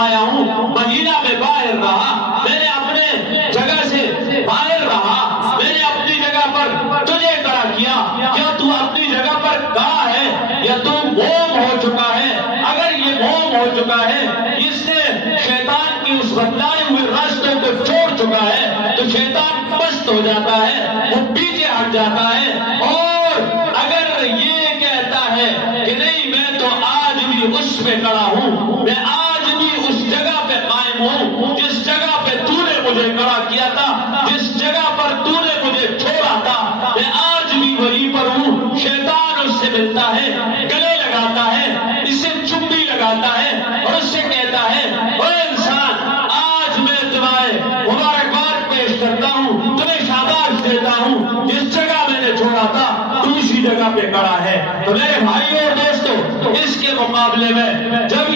آیا ہوں، مدینہ میں باہر رہا، میں نے اپنے جگہ سے باہر رہا، میں نے اپنی جگہ پر تجھے کھڑا کیا، کیا تو اپنی جگہ پر کھڑا ہے یا تو موم ہو چکا ہے؟ اگر یہ موم ہو چکا ہے، اس نے شیطان کی اس بتلائے ہوئے راستوں کو چھوڑ چکا ہے، تو شیطان پست ہو جاتا ہے، وہ پیچھے ہٹ جاتا ہے۔ اور اگر یہ کہتا ہے کہ نہیں میں تو آج بھی اس پہ کھڑا ہوں، میں آج بھی اس جگہ پہ قائم ہوں جس جگہ پہ تو نے مجھے کھڑا کیا تھا، جس جگہ پر تو نے مجھے چھوڑا تھا، میں آج بھی وہیں پر ہوں۔ شیطان اس سے ملتا ہے، گلے لگاتا ہے، اسے چمبی لگاتا ہے اور اس سے کہتا ہے اے انسان، آج میں تمہیں مبارکباد پیش کرتا ہوں، تمہیں شاباش دیتا ہوں، جس جگہ میں نے چھوڑا تھا تو اسی جگہ پہ کھڑا ہے۔ تو میرے بھائیوں اور دوستوں، اس کے مقابلے میں جب